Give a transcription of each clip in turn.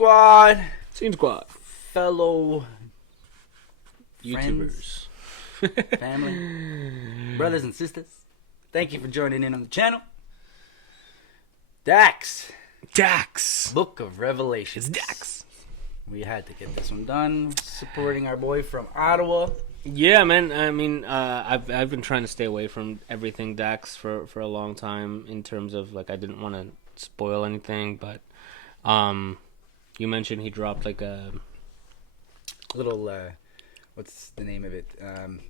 Squad, Scene Squad, fellow YouTubers, family, brothers and sisters. Thank you for joining in on the channel. Dax, Book of Revelations. It's Dax. We had to get this one done. Supporting our boy from Ottawa. Yeah, man. I mean, I've been trying to stay away from everything Dax for a long time. In terms of like, I didn't want to spoil anything, but you mentioned he dropped like a little what's the name of it?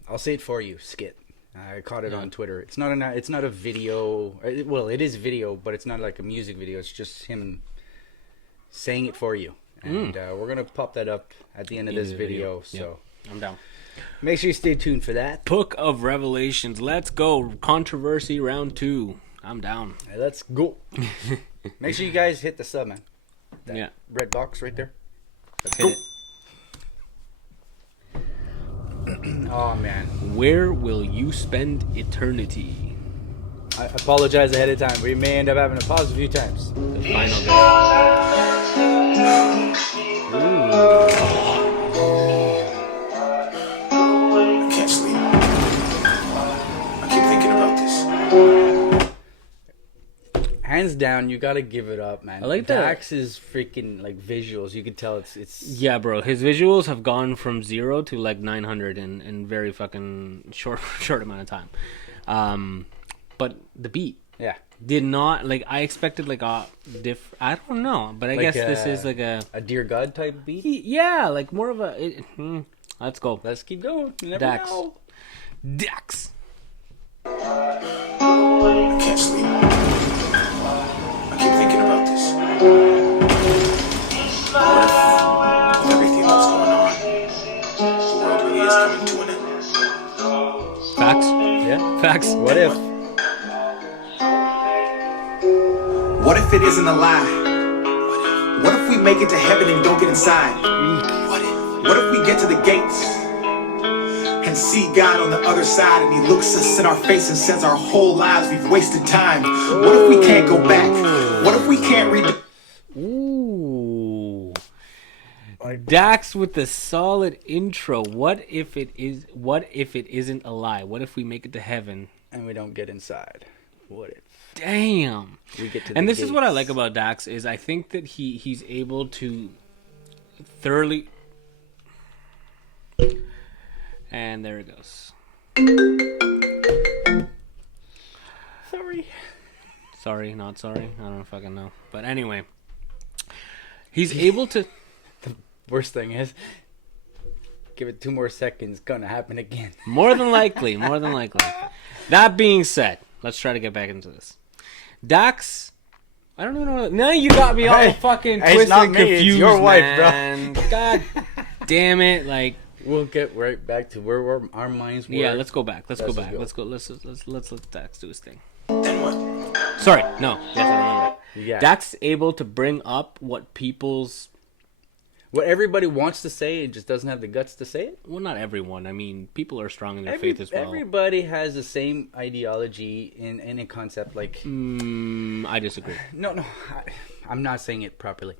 I'll say it for you. Skit. I caught it on Twitter. It's not a video. Well, it is video, but it's not like a music video. It's just him saying it for you. And we're gonna pop that up at the end of this video. So I'm down. Make sure you stay tuned for that. Book of Revelations. Let's go. Controversy round 2. I'm down. Hey, let's go. Make sure you guys hit the sub, man. That red box right there. Let's hit go. Oh man. Where will you spend eternity? I apologize ahead of time. We may end up having to pause a few times. The final game. I can't sleep. I keep thinking about this. Hands down, you gotta give it up, man. I like that. Dax's freaking like visuals. You could tell it's. Yeah, bro. His visuals have gone from 0 to like 900 in very fucking short amount of time. But the beat. Yeah. Did not like I expected like a I don't know, but I guess this is like a Dear God type beat. Yeah, like more of a. Let's go. Let's keep going. You never Dax. know. Dax. I can't sleep. I keep thinking about this. What if with everything that's going on, the world really is coming to an end? Facts. Yeah. Facts. What if? What if it isn't a lie? What if we make it to heaven and don't get inside? What if we get to the gates and see God on the other side and he looks us in our face and says our whole lives we've wasted time? What if we can't go back? What if we can't read? Ooh. Dax with the solid intro. What if it isn't a lie? What if we make it to heaven And we don't get inside. What if? Damn. We get to and the this is what I gates. like about Dax is I think that he's able to thoroughly. And there it goes. Sorry, not sorry. I don't fucking know. But anyway, he's able to. The worst thing is, give it 2 more seconds, gonna happen again. More than likely. That being said, let's try to get back into this. Dax, I don't even know. Now you got me all Hey, fucking it's twisted not and me, it's confused, your wife, bro. man. God damn it! Like, We'll get right back to where our minds were. yeah, let's go back. Let's go Let's back. go. Let's let Dax do his thing. Then what? Sorry, no. Yes, I remember. Yeah. Dax able to bring up what people's. What everybody wants to say, it just doesn't have the guts to say it. Well, not everyone. I mean, people are strong in their faith as well. Everybody has the same ideology in a concept. Like, I disagree. no, I'm not saying it properly.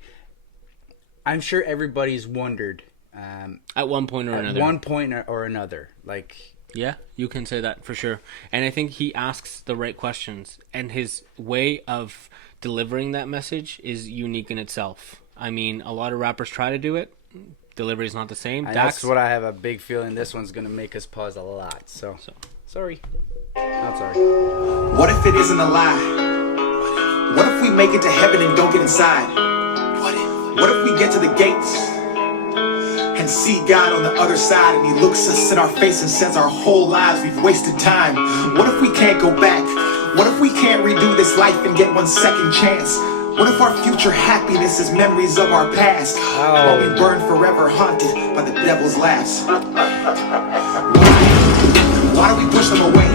I'm sure everybody's wondered At one point or at another. one point or another. Like, Yeah, you can say that for sure. And I think he asks the right questions. And his way of delivering that message is unique in itself. I mean, a lot of rappers try to do it. Delivery's not the same. and Dax, that's what I have a big feeling this one's gonna make us pause a lot. So. Sorry. Not sorry. What if it isn't a lie? What if we make it to heaven and don't get inside? What if we get to the gates and see God on the other side and he looks us in our face and says our whole lives we've wasted time? What if we can't go back? What if we can't redo this life and get one second chance? What if our future happiness is memories of our past? While we burn forever haunted by the devil's laughs. Why do we push them away?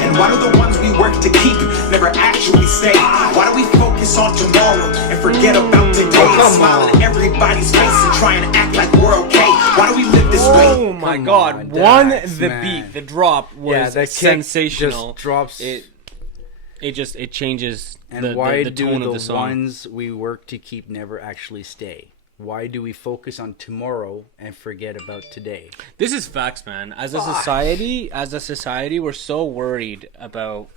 And why do the ones we work to keep never actually stay? Why do we focus on tomorrow and forget about today? Smiling at everybody's face and trying to act like we're okay. Why do we live this way? oh my Come god. on, One, Dax, the man. beat, the drop was that kick sensational. just drops. It changes And the why the do tone the of the song. ones we work to keep never actually stay? Why do we focus on tomorrow and forget about today? This is facts, man. As a society, we're so worried about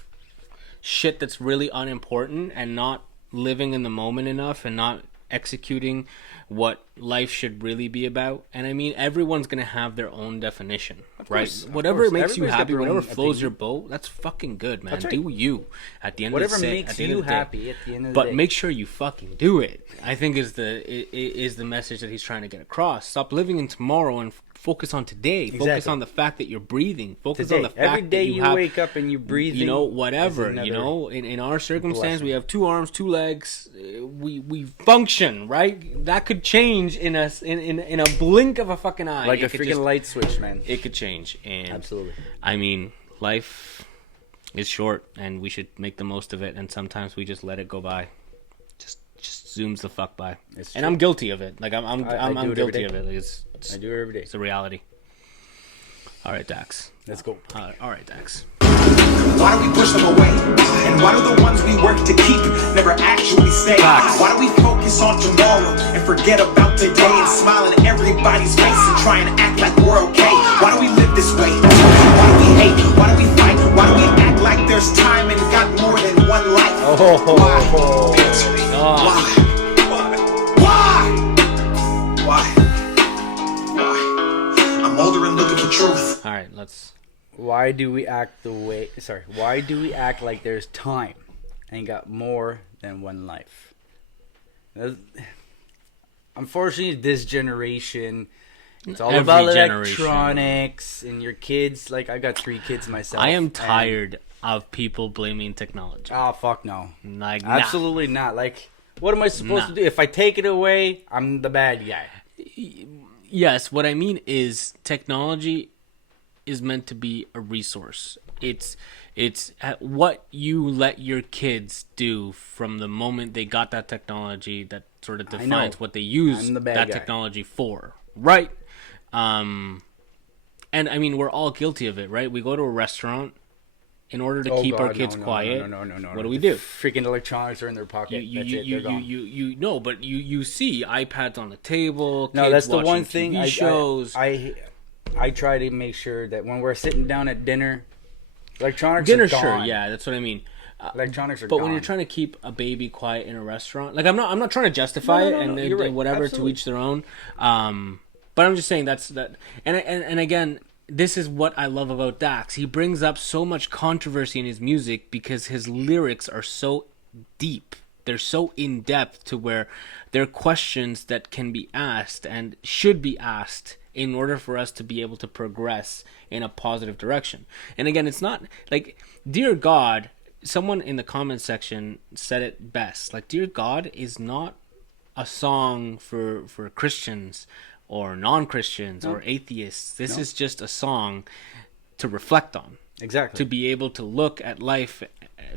shit that's really unimportant and not living in the moment enough and not executing what life should really be about. And I mean, everyone's gonna have their own definition, right? Whatever makes you happy, whatever flows your boat, that's fucking good, man. Right. Do you at the end whatever of the day. Whatever makes you happy at the end of the day. But make sure you fucking do it. I think is the message that he's trying to get across. Stop living in tomorrow and focus on today. Exactly. Focus on the fact that you're breathing. Focus today. On the fact every day that you wake up and you're breathing. You know, whatever. You know, in our circumstance, blessing. We have 2 arms, 2 legs. We function, right? That could change in a blink of a fucking eye. Like a freaking light switch, man. It could change. And absolutely. I mean, life is short, and we should make the most of it. And sometimes we just let it go by. Just zooms the fuck by. And I'm guilty of it. Like I'm guilty of it. Like I do it every day. It's a reality. All right, Dax. Let's go. All right, Dax. Why do we push them away? And why do the ones we work to keep never actually stay? Why do we focus on tomorrow and forget about today and smile in everybody's face and try and act like we're okay? Why do we live this way? Why do we hate? Why do we fight? Why do we act like there's time and got more than one life? Why? Answer me. Why? I'm older and looking for truth. All right, let's. Why do we act Why do we act like there's time and got more than one life? Unfortunately, this generation, it's all about electronics and your kids. Like, I got 3 kids myself. I am tired of people blaming technology. Oh, fuck no. Like, absolutely not. Like, what am I supposed to do? If I take it away, I'm the bad guy. Yes, what I mean is technology is meant to be a resource. It's what you let your kids do from the moment they got that technology that sort of defines what they use that technology for, right? And I mean, we're all guilty of it, right? We go to a restaurant in order to keep our kids quiet. No. What do we do? Freaking electronics are in their pocket. You see iPads on the table. No, that's the one TV thing. Shows. I try to make sure that when we're sitting down at dinner, electronics are gone. Sure, yeah, that's what I mean. Electronics are but gone. When you're trying to keep a baby quiet in a restaurant, like I'm not trying to justify it, and right. Whatever. Absolutely. To each their own. But I'm just saying that's that, and again, this is what I love about Dax. He brings up so much controversy in his music because his lyrics are so deep. They're so in depth to where they're questions that can be asked and should be asked in order for us to be able to progress in a positive direction. And again, it's not like, dear God, someone in the comment section said it best. Like, Dear God is not a song for Christians or non-Christians or atheists. This is just a song to reflect on. Exactly. To be able to look at life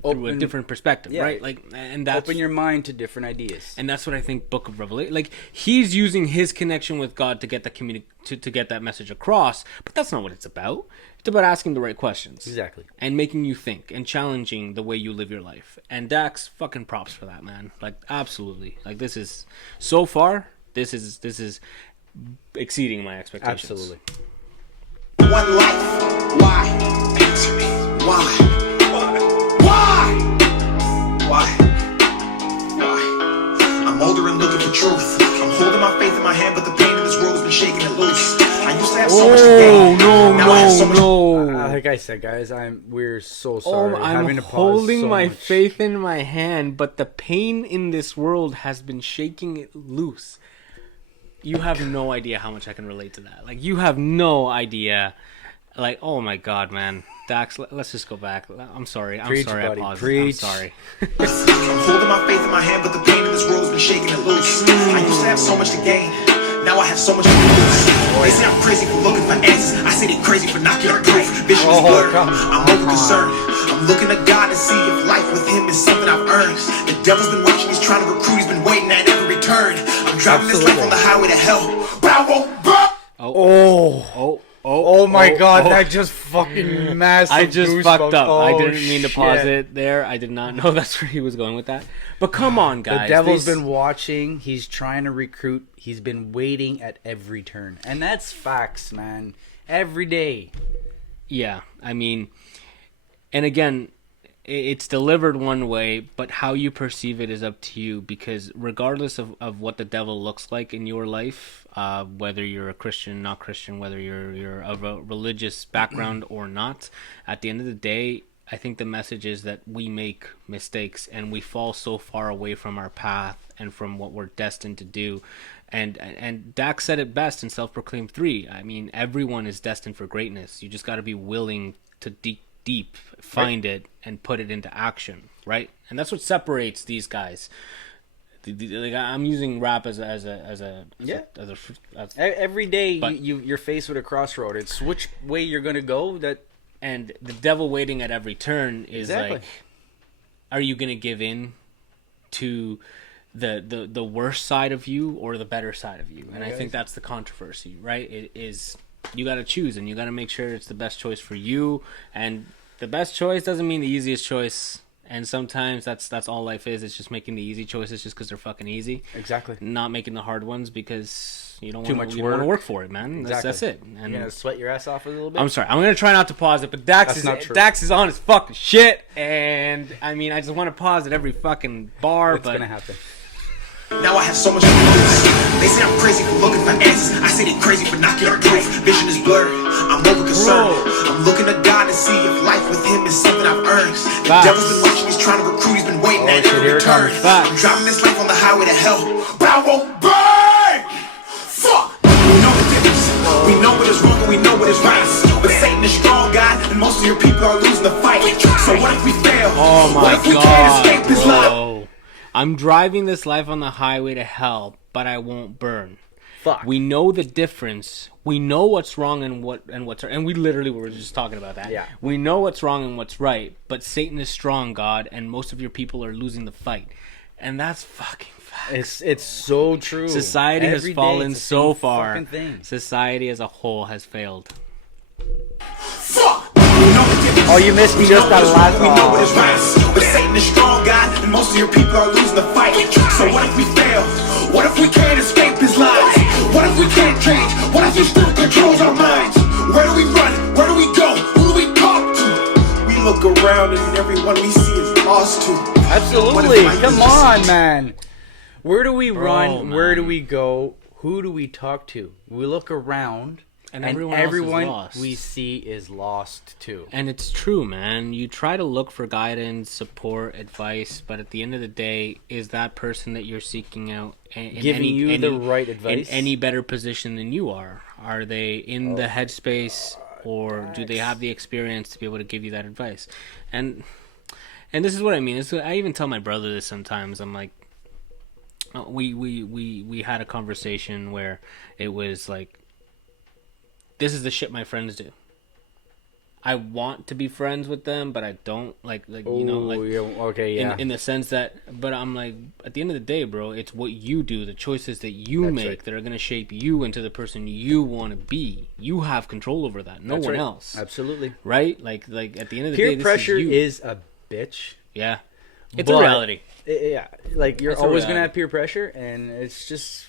through a different perspective, right? Like, and that's open your mind to different ideas. And that's what I think Book of Revelation, like, he's using his connection with God to get that to get that message across, but that's not what it's about. It's about asking the right questions. Exactly. And making you think and challenging the way you live your life. And Dax, fucking props for that, man. Like, absolutely. Like, this is so far, this is exceeding my expectations. Absolutely. One life. Why? Answer me. Why? I'm older and looking for truth. I'm holding my faith in my hand, but the pain in this world has been shaking it loose. I used to have so much to gain. Like I said, guys, we're so sorry. I'm holding my faith in my hand, but the pain in this world has been shaking it loose. You have no idea how much I can relate to that. Like, you have no idea. Like, oh my God, man. Dax, let's just go back. I'm sorry. Preach, I buddy. paused. Preach. I'm sorry. I'm holding my faith in my hand, but the pain in this world has been shaking it loose. I used to have so much to gain. Now I have so much to lose. They say I'm crazy for looking for answers. I say they're crazy for not getting proof. Vision is blurred. I'm over concerned. I'm looking to God to see if life with Him is something I've earned. The devil's been watching. He's trying to recruit. He's been waiting at every turn. I'm driving this life on the highway to hell, but I won't go. Oh my god, that just fucking massive. I just goosebumps. fucked up. I Oh, didn't mean to pause shit. it there. I did not know that's where he was going with that. But come on, guys. The devil's These- been watching. He's trying to recruit. He's been waiting at every turn. And that's facts, man. Every day. Yeah, I mean, and again, it's delivered one way, but how you perceive it is up to you, because regardless of what the devil looks like in your life, whether you're a Christian, not Christian, whether you're of a religious background or not, at the end of the day, I think the message is that we make mistakes and we fall so far away from our path and from what we're destined to do. And Dax said it best in Self-Proclaimed 3. I mean, everyone is destined for greatness. You just got to be willing to deep find it and put it into action, right? And that's what separates these guys. Like, I'm using rap as Every day But- you're faced with a crossroad. It's which way you're going to go. and the devil waiting at every turn is Exactly. like, are you going to give in to the worst side of you or the better side of you? And I think that's the controversy, right? It is, you got to choose, and you got to make sure it's the best choice for you. And the best choice doesn't mean the easiest choice. And sometimes that's all life is. It's just making the easy choices just because they're fucking easy. Exactly. Not making the hard ones because you don't Too want much to work. work for it, man. Exactly. That's it. And You're going to sweat your ass off a little bit? I'm sorry. I'm gonna try not to pause it, but That's not true. Dax is on his fucking shit, and I mean, I just want to pause at every fucking bar. It's but going to happen. Now I have so much to lose. They say I'm crazy for looking for answers. I say they crazy for not getting proof. Vision is blurry. I'm over concerned. I'm looking to God to see if life with Him is something I've earned. The Facts. devil's been watching. He's trying to recruit. He's been waiting Oh, at shit, every here it turn. comes. Facts. I'm driving this life on the highway to hell, but I won't burn. Fuck. We know the difference. We know what is wrong and we know what is right. But Satan is strong, God, and most of your people are losing the fight. So what if we fail? Oh what my if we can't escape god, His life? bro! I'm driving this life on the highway to hell, but I won't burn. Fuck. We know the difference. We know what's wrong and what's right. And we literally were just talking about that. Yeah. We know what's wrong and what's right, but Satan is strong, God, and most of your people are losing the fight. And that's fucking facts. It's so true. Society has Every day fallen it's the so same far. fucking thing. Society as a whole has failed. Fuck! We know the difference. Oh, you missed We just know that what is wrong, last- we know what is oh, right. But Satan is strong, God, and most of your people are losing the fight. So what if we fail? What if we can't escape His lies? What if we can't change? What if He still controls our minds? Where do we run? Where do we go? Who do we talk to? We look around and everyone we see is lost too. Absolutely. What if Come I on, man. Where do we run? man. Where do we go? Who do we talk to? We look around, And and everyone else is everyone lost. we see is lost too. And it's true, man. You try to look for guidance, support, advice, but at the end of the day, is that person that you're seeking out in Giving you the right advice? in any better position than you are? Are they in the headspace, or do they have the experience to be able to give you that advice? And this is what I mean. I even tell my brother this sometimes. I'm like, we had a conversation where it was like, this is the shit my friends do. I want to be friends with them, but I don't like you know, like okay, yeah. in the sense that, but I'm like, at the end of the day, bro, it's what you do, the choices that you That's make right. that are going to shape you into the person you want to be. You have control over that. No That's one right. else. Absolutely. Right? Like at the end of the Peer day, this pressure is you. is a bitch. Yeah. It's a But- reality. Yeah, like you're It's a always gonna reality. have peer pressure, and it's just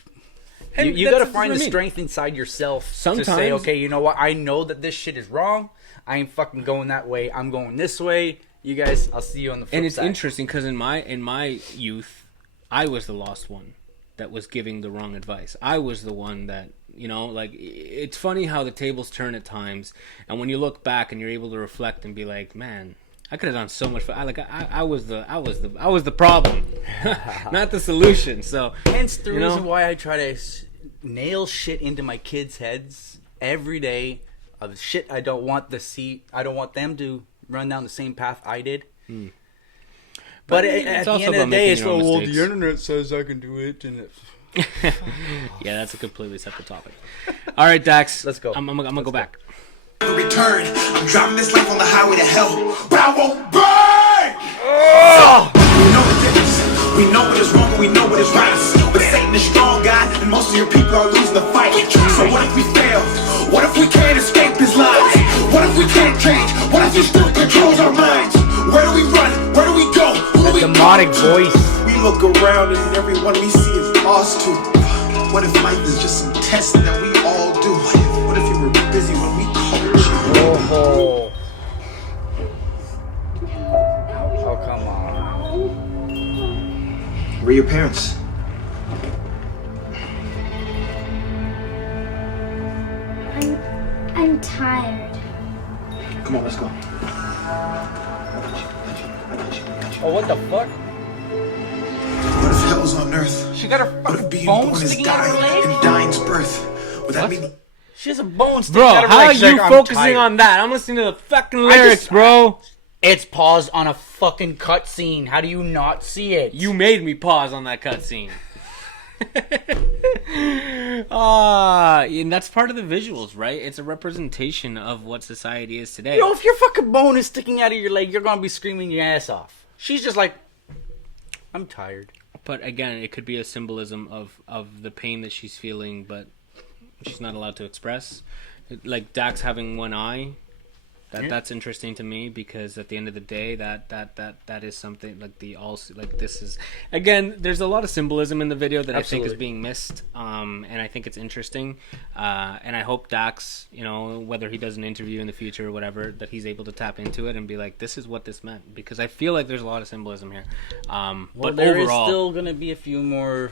And you that's- gotta that's find what the I mean. strength inside yourself to Sometimes- say, okay, you know what? I know that this shit is wrong. I ain't fucking going that way. I'm going this way. You guys, I'll see you on the flip And it's side. interesting because in my youth, I was the lost one that was giving the wrong advice. I was the one that, you know, like, it's funny how the tables turn at times, and when you look back and you're able to reflect and be like, man, I could have done so much. I was the problem, not the solution. So Hence the you know? reason why I try to nail shit into my kids' heads every day of shit I don't want to see. I don't want them to run down the same path I did. But it's at the also end of about the day, making it's your own well, mistakes. the internet says I can do it, and yeah, that's a completely separate topic. All right, Dax, Let's go. I'm gonna go back. Return. I'm driving this life on the highway to hell, but I won't burn. We know the difference. We know what is wrong and we know what is right. But Satan is strong, God, and most of your people are losing the fight. So what if we fail? What if we can't escape his lies? What if we can't change? What if he still controls our minds? Where do we run? Where do we go? Who do we Demonic voice. We look around and everyone we see is lost too. What if life is just some test that we all do? What if you were busy when we called you? Oh, oh, come on. Where are your parents? I'm tired. Come on, let's go. Oh, what the fuck? What if hell's on earth? She got her What if fucking being bone born is sticking out of her dying leg? and dying's birth? Would that mean... She has a bone sticking Bro, out of her how leg. are She's you like, "I'm focusing tired." on that? I'm listening to the fucking lyrics, bro. It's paused on a fucking cutscene. How do you not see it? You made me pause on that cutscene. And that's part of the visuals, right? It's a representation of what society is today. Yo, if your fucking bone is sticking out of your leg, you're gonna be screaming your ass off. She's just like, I'm tired. But again, it could be a symbolism of the pain that she's feeling, but she's not allowed to express. Like Dax having one eye. That's interesting to me, because at the end of the day, that is something like this is, again, there's a lot of symbolism in the video that I think is being missed, and I think it's interesting, and I hope Dax, whether he does an interview in the future or whatever, that he's able to tap into it and be like, this is what this meant, because I feel like there's a lot of symbolism here. But there overall, is still gonna be a few more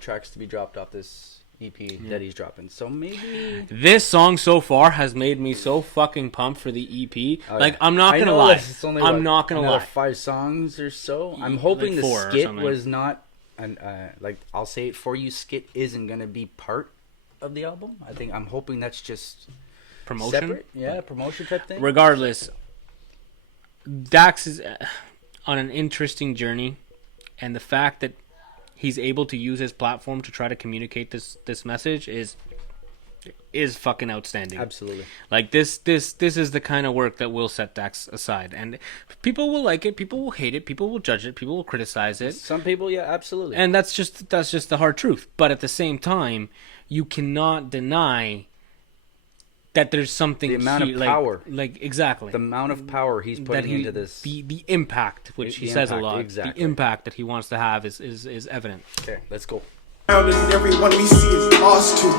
tracks to be dropped off this EP that he's dropping, so maybe this song so far has made me so fucking pumped for the EP. I'm not gonna lie. I'm not gonna lie. 5 songs or so. I'm hoping like 4 the or skit something. was not an I'll say it for you. Skit isn't gonna be part of the album. I'm hoping that's just Promotion, separate. Yeah, promotion type thing. Regardless, Dax is on an interesting journey, and the fact that he's able to use his platform to try to communicate this message is fucking outstanding. Absolutely. Like this is the kind of work that will set Dax aside, and people will like it, people will hate it, people will judge it, people will criticize it. Some people, yeah, absolutely. And that's just the hard truth. But at the same time, you cannot deny that there's something, the amount of power, like exactly the amount of power he's putting into this, the impact, which he says a lot, exactly. the impact that he wants to have is evident. Okay, let's go. And everyone we see is lost too.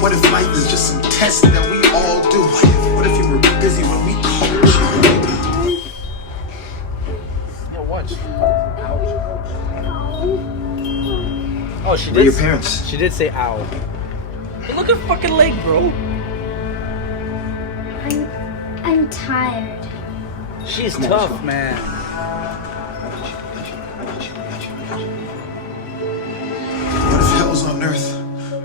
What if life is just some test that we all do? What if you were busy when we called you? Yeah, watch. Oh, she Where are did. your parents? She did say "ow." But look at her fucking leg, bro. I'm tired. She's tough, man. What if hell's on earth?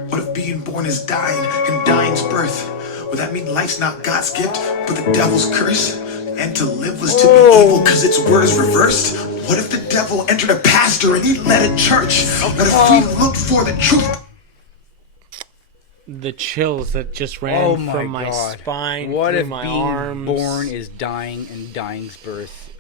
What if being born is dying and dying's birth? Would that mean life's not God's gift, but the devil's curse? And to live was to be evil because its words reversed? What if the devil entered a pastor and he led a church? What if we looked for the truth? The chills that just ran from my God. spine, What through if my being arms. born is dying and dying's birth?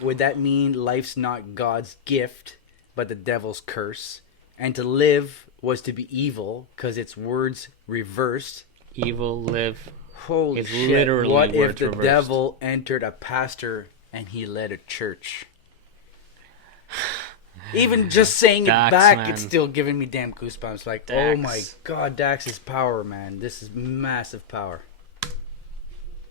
Would that mean life's not God's gift, but the devil's curse? And to live was to be evil because its words reversed? Evil live. Holy It's shit. literally What if words the reversed. devil entered a pastor and he led a church? Even just saying Dax, it back, man. it's still giving me damn goosebumps. Like, Dax. oh my God, Dax's power, man. This is massive power.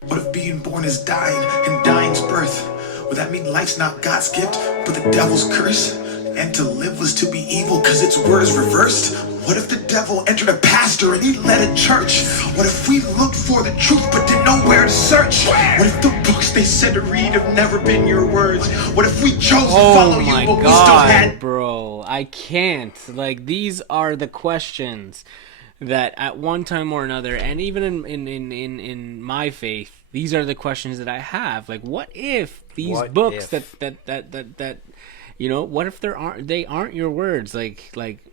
What if being born is dying and dying's birth? Would that mean life's not God's gift, but the devil's curse? And to live was to be evil because its words reversed? What if the devil entered a pastor and he led a church? What if we looked for the truth but didn't know where to search? What if the books they said to read have never been your words? What if we chose to follow you but we still had... bro, I can't. Like, these are the questions that at one time or another, and even in my faith, these are the questions that I have. Like, what if these books that what if they aren't your words? Like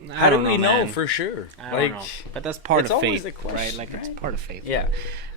How do we know man. for sure? I don't know. But that's part it's of always faith, a question, right? Like, it's part of faith. Yeah.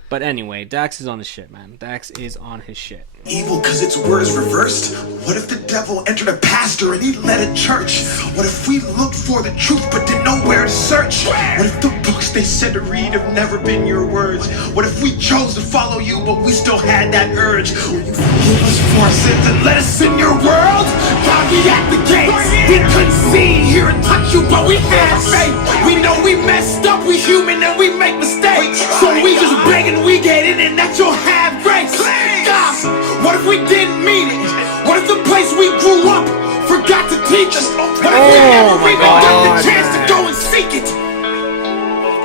But anyway, Dax is on his shit, man. Dax is on his shit. Evil because its word is reversed? What if the devil entered a pastor and he led a church? What if we looked for the truth but didn't know where to search? What if the books they said to read have never been your words? What if we chose to follow you but we still had that urge? Will you forgive us for our sins and let us in your world? God, we at the gates. We couldn't see, hear, and touch you, but we had faith. We know we messed up, we human and we make mistakes. So we just begging we get in and that you'll have grace. God, what if we didn't mean it? What if the place we grew up forgot to teach us? What if we never even got the chance to go and seek it?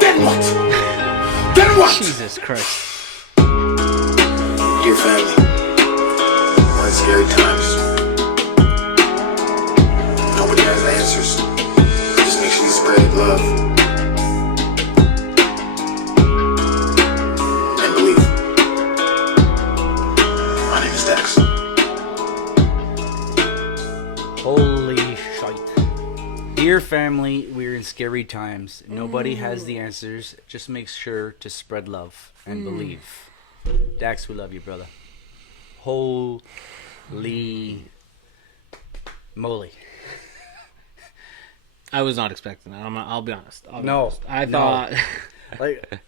Then what? Then what? Jesus Christ. Dear family, one scary times. Nobody has answers. Just make sure you spread love and believe. My name is Dax. Holy shite. Dear family, we're in scary times. Nobody has the answers. Just make sure to spread love and believe. Dax, we love you, brother. Holy moly. I was not expecting that. I'll be honest. No, I no. thought. Like,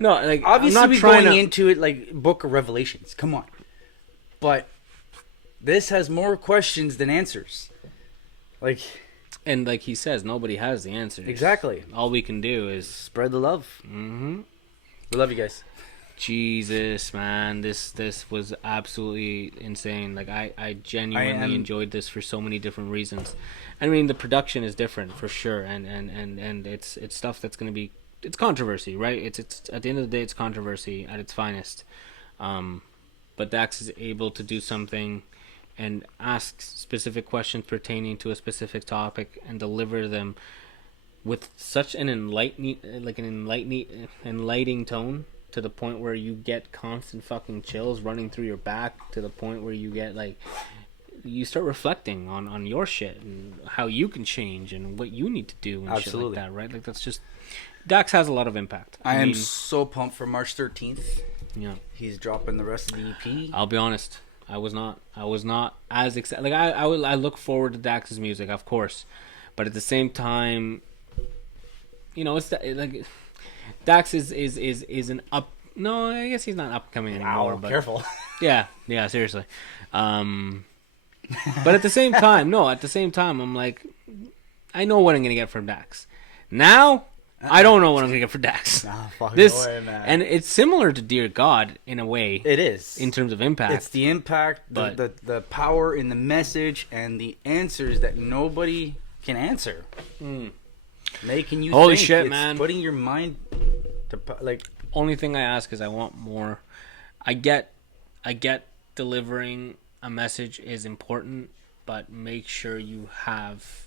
No, like obviously I'm not we're trying going to. into it like Book of Revelations. Come on. But this has more questions than answers. Like, And like he says, nobody has the answers. exactly. All we can do is Spread the love. Mm-hmm. We love you guys. Jesus, man, this was absolutely insane. Like I genuinely enjoyed this for so many different reasons. I mean, the production is different for sure, and it's stuff that's gonna be, it's controversy, right? It's at the end of the day, it's controversy at its finest. But Dax is able to do something and ask specific questions pertaining to a specific topic and deliver them with such an enlightening tone, to the point where you get constant fucking chills running through your back, to the point where you get like, you start reflecting on your shit and how you can change and what you need to do and Absolutely. shit like that, right? Like that's just, Dax has a lot of impact. I am mean, so pumped for March 13th. yeah. He's dropping the rest of the EP. I'll be honest, I was not as excited. Like I look forward to Dax's music, of course, but at the same time, you know, it's like Dax is an up. No, I guess he's not upcoming anymore. But careful. yeah, seriously. But at the same time, I'm like, I know what I'm gonna get from Dax. Now, I don't know what I'm gonna get from Dax. Nah, fuck This no way, man. and it's similar to Dear God in a way. It is. In terms of impact. It's the impact, But- the power in the message, and the answers that nobody can answer. Making you Holy think. shit, It's man. putting your mind to like. Only thing I ask is I want more. I get delivering a message is important, but make sure you have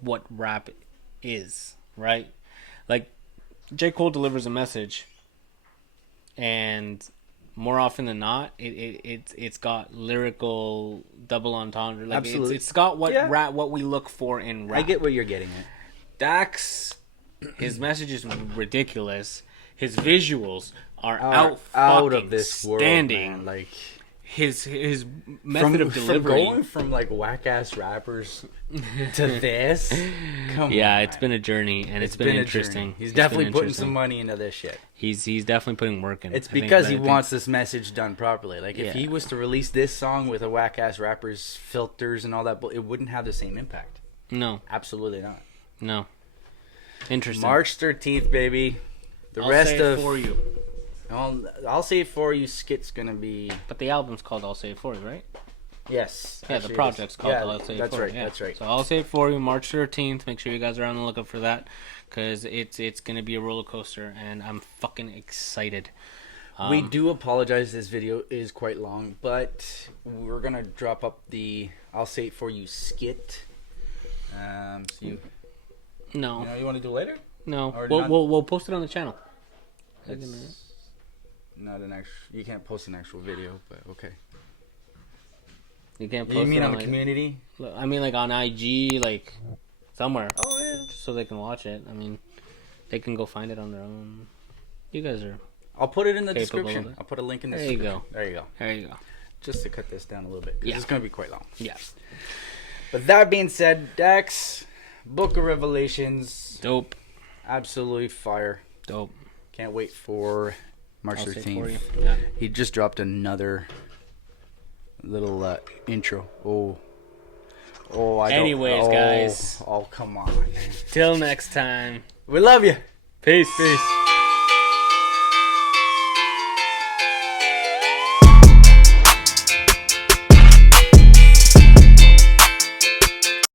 what rap is, right? Like J. Cole delivers a message, and more often than not, it's got lyrical double entendre. Like Absolutely. it's got what Yeah. rap, what we look for in rap. I get what you're getting at. Dax, his message is ridiculous. His visuals are Out of this world, standing. man. Like His method of from delivery. going from like whack ass rappers to this. Come Yeah, on, it's been a journey, and it's been a journey. interesting. He's It's definitely been putting interesting. some money into this shit. He's definitely putting work in. It's I think because that- he I think- wants this message done properly. Like if Yeah. he was to release this song with a whack ass rapper's filters and all that, it wouldn't have the same impact. No, Absolutely not. no. Interesting. March 13th, baby. The I'll rest say it of for you. I'll say it for you. Skit's gonna be But the album's called "I'll Say It For You," right? yes. Yeah, actually the it project's is. called Yeah, "I'll Say It that's For right. You." Yeah. That's right. So "I'll Say It For You," March 13th. Make sure you guys are on the lookout for that, because it's gonna be a roller coaster, and I'm fucking excited. We do apologize. This video is quite long, but we're gonna drop up the "I'll say it for you" skit. So you No, you want to do it later? no. Or We'll, not? we'll post it on the channel. It's not an actual. You can't post an actual video, but okay. You can't post You mean it on the like, community? I mean, like on IG, like somewhere, Oh yeah. so they can watch it. I mean, they can go find it on their own. You guys are. I'll put it in the Capable of description. it. I'll put a link in the There you description. go. There you go. There you go. Just to cut this down a little bit. 'Cause Yeah. it's going to be quite long. Yeah. But that being said, Dax, Book of Revelations, Dope. absolutely fire. Dope. Can't wait for March I'll say it for 13th. you. Yeah. He just dropped another little intro. I don't. Anyways, guys. Oh, come on. Till next time. We love you. Peace.